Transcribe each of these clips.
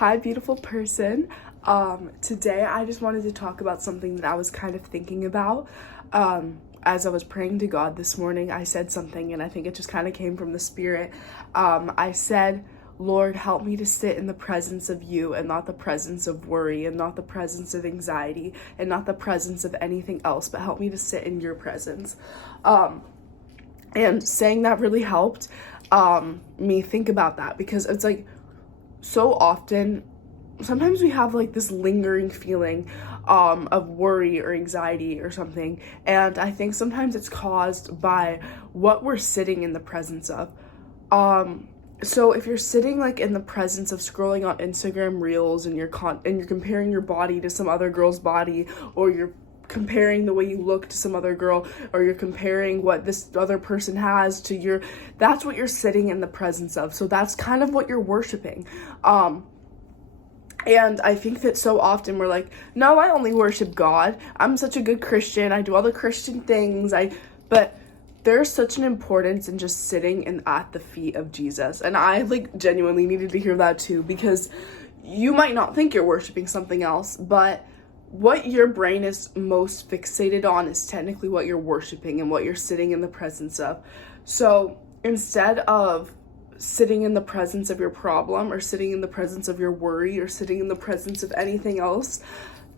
Hi, beautiful person. Today I just wanted to talk about something that I was kind of thinking about. As I was praying to God this morning, I said something and I think it just kind of came from the Spirit. I said, Lord, help me to sit in the presence of you and not the presence of worry and not the presence of anxiety and not the presence of anything else, but help me to sit in your presence. And saying that really helped me think about that, because it's like so often, sometimes we have like this lingering feeling of worry or anxiety or something, and I think sometimes it's caused by what we're sitting in the presence of. So if you're sitting like in the presence of scrolling on Instagram Reels and you're comparing your body to some other girl's body, or you're comparing the way you look to some other girl, or you're comparing what this other person has to your, that's what you're sitting in the presence of. So that's kind of what you're worshiping. And I think that so often we're like, no, I only worship God. I'm such a good Christian. I do all the Christian things. But there's such an importance in just sitting at the feet of Jesus. And I like genuinely needed to hear that too, because you might not think you're worshiping something else, but what your brain is most fixated on is technically what you're worshiping and what you're sitting in the presence of. So instead of sitting in the presence of your problem, or sitting in the presence of your worry, or sitting in the presence of anything else,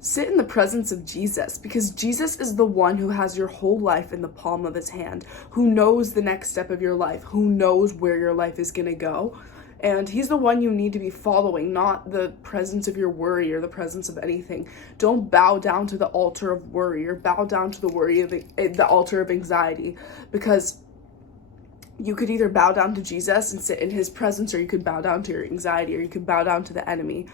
sit in the presence of Jesus, because Jesus is the one who has your whole life in the palm of his hand, who knows the next step of your life, who knows where your life is going to go. And he's the one you need to be following, not the presence of your worry or the presence of anything. Don't bow down to the altar of worry, or bow down to the worry of the altar of anxiety, because you could either bow down to Jesus and sit in his presence, or you could bow down to your anxiety, or you could bow down to the enemy.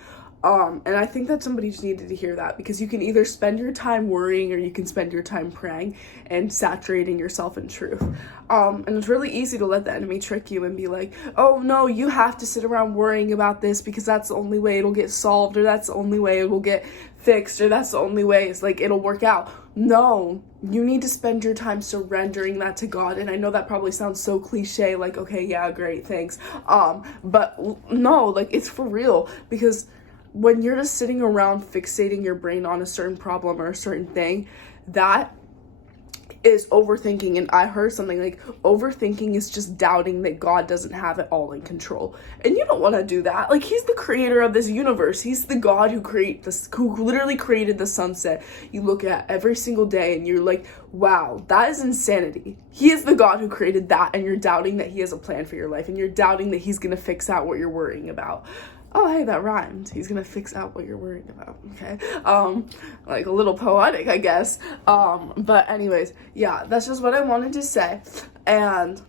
And I think that somebody just needed to hear that, because you can either spend your time worrying, or you can spend your time praying and saturating yourself in truth. And it's really easy to let the enemy trick you and be like, oh no, you have to sit around worrying about this because that's the only way it'll get solved, or that's the only way it will get fixed, or that's the only way it's like it'll work out. No, you need to spend your time surrendering that to God. And I know that probably sounds so cliche, like, okay, yeah, great, thanks. But no, like, it's for real, because when you're just sitting around fixating your brain on a certain problem or a certain thing, that is overthinking. And I heard something like, overthinking is just doubting that God doesn't have it all in control. And you don't want to do that. Like, he's the creator of this universe. He's the God who literally created the sunset. You look at every single day and you're like, wow, that is insanity. He is the God who created that, and you're doubting that he has a plan for your life, and you're doubting that he's going to fix out what you're worrying about. Oh, hey, that rhymed. He's gonna fix out what you're worried about. Okay. Like a little poetic, I guess. But anyways, yeah, that's just what I wanted to say. And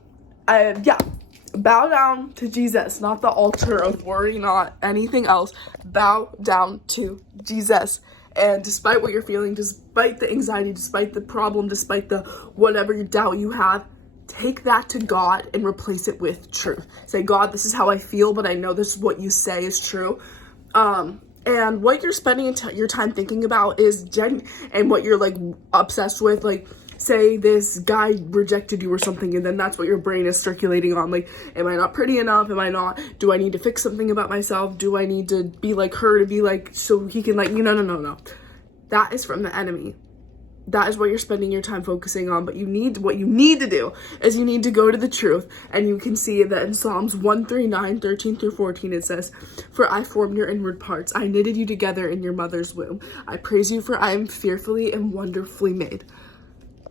bow down to Jesus, not the altar of worry, not anything else. Bow down to Jesus. And despite what you're feeling, despite the anxiety, despite the problem, despite the whatever doubt you have, take that to God and replace it with truth. Say, God, this is how I feel, but I know this is what you say is true. And what you're spending your time thinking about is and what you're like obsessed with. Like, say this guy rejected you or something, and then that's what your brain is circulating on. Like, am I not pretty enough? Am I not? Do I need to fix something about myself? Do I need to be like her to be like, so he can like, no. That is from the enemy. That is what you're spending your time focusing on. But what you need to do is you need to go to the truth. And you can see that in Psalms 139, 13 through 14, it says, for I formed your inward parts. I knitted you together in your mother's womb. I praise you, for I am fearfully and wonderfully made.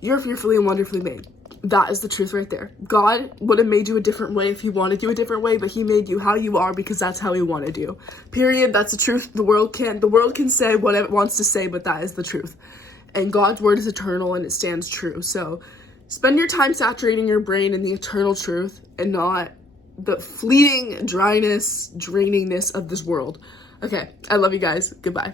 You're fearfully and wonderfully made. That is the truth right there. God would have made you a different way if he wanted you a different way, but he made you how you are because that's how he wanted you. Period. That's the truth. The world can say what it wants to say, but that is the truth. And God's word is eternal and it stands true. So spend your time saturating your brain in the eternal truth and not the fleeting dryness, drainingness of this world. Okay, I love you guys. Goodbye.